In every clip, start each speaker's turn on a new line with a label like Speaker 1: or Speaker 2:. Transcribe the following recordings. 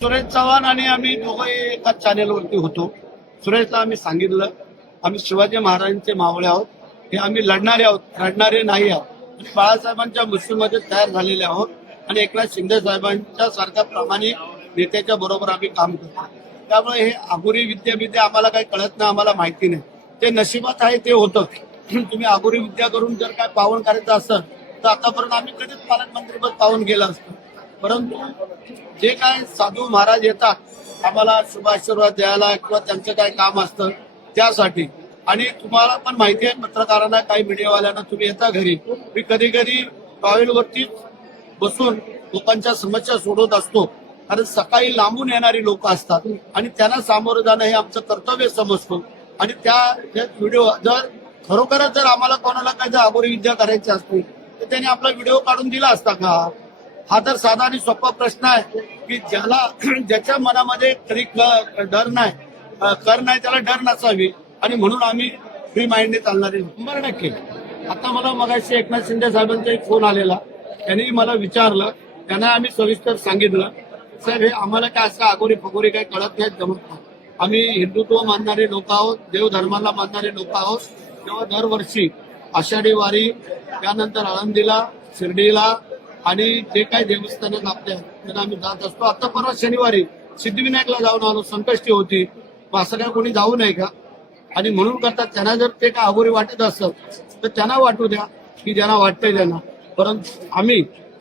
Speaker 1: सुरेश चव्हाण आणि आम्ही दोघंही एकाच चॅनेलवरती होतो. सुरेशला आम्ही सांगितलं आम्ही शिवाजी महाराजांचे मावळे आहोत. हे आम्ही लढणारे आहोत. लढणारे नाही आहोत. आणि बाळासाहेबांच्या मुस्लिममध्ये तयार झालेले आहोत आणि एकनाथ शिंदे साहेबांच्या सारख्या प्रामाणिक नेत्याच्या बरोबर आम्ही काम करतो. त्यामुळे हे आगुरी विद्या विद्या आम्हाला काही कळत नाही आम्हाला माहिती नाही. ते नशिबात आहे ते होतं. तुम्ही आगुरी विद्या करून जर काय पावन करायचं असतं तर आतापर्यंत आम्ही कधीच पालकमंत्रीपद पावन केलं असतं. परंतु जे काय साधू महाराज येतात आम्हाला शुभाशीर्वाद द्यायला किंवा त्यांचं काय काम असतं त्यासाठी. आणि तुम्हाला पण माहिती आहे पत्रकारांना काही मीडियावाल्यांना तुम्ही येता घरी. मी कधी कधी टॉयलवरती बसून लोकांच्या समस्या सोडवत असतो. कारण सकाळी लांबून येणारी लोक असतात आणि त्यांना सामोरं जाणं हे आमचं कर्तव्य समजतो. आणि त्या व्हिडिओ जर खरोखरच जर आम्हाला कोणाला काही जर अगोरी विद्या करायची असते तर त्याने आपला व्हिडिओ काढून दिला असता का? हा तर साधा आणि सोपा प्रश्न आहे की ज्याला ज्याच्या मनामध्ये तरी डर नाही. कर नाही त्याला डर नसावी. आणि म्हणून आम्ही फ्री माइंडने चालणारे शंभर नक्की. आता मला मगाशी एकनाथ शिंदे साहेबांचा एक फोन आलेला. त्यांनी मला विचारलं. त्यांना आम्ही सविस्तर सांगितलं. साहेब हे आम्हाला काय असं अगोरी फगोरी काही कळत नाही जमत नाही. आम्ही हिंदुत्व मानणारे लोक आहोत देवधर्माला मानणारे लोक आहोत. तेव्हा दरवर्षी आषाढी वारी त्यानंतर आळंदीला शिर्डीला आणि जे काही देवस्थानात आपल्या त्यांना आम्ही जात असतो. आता परवा शनिवारी सिद्धिविनायकला जाऊन आलो संकष्टी होती. मग असं काय कोणी जाऊ नये का? आणि म्हणून करतात त्यांना जर ते काय अगोरी वाटत असत तर त्यांना वाटू द्या की ज्यांना वाटतंय त्यांना. परंतु आम्ही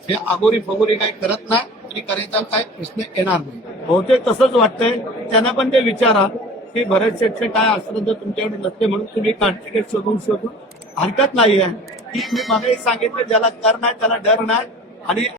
Speaker 1: हे अगोरी फगोरी काही करत नाही आणि करायचा काय प्रश्न येणार नाही. बहुतेक तसंच वाटतंय. त्यांना पण ते विचारा की बरेचसे काय असलं जर तुमच्याकडे नसते म्हणून तुम्ही तिकीट शोधून शोधून हरकत नाही आहे की मी मागे सांगितलं ज्याला कर नाही त्याला डर नाही. आणि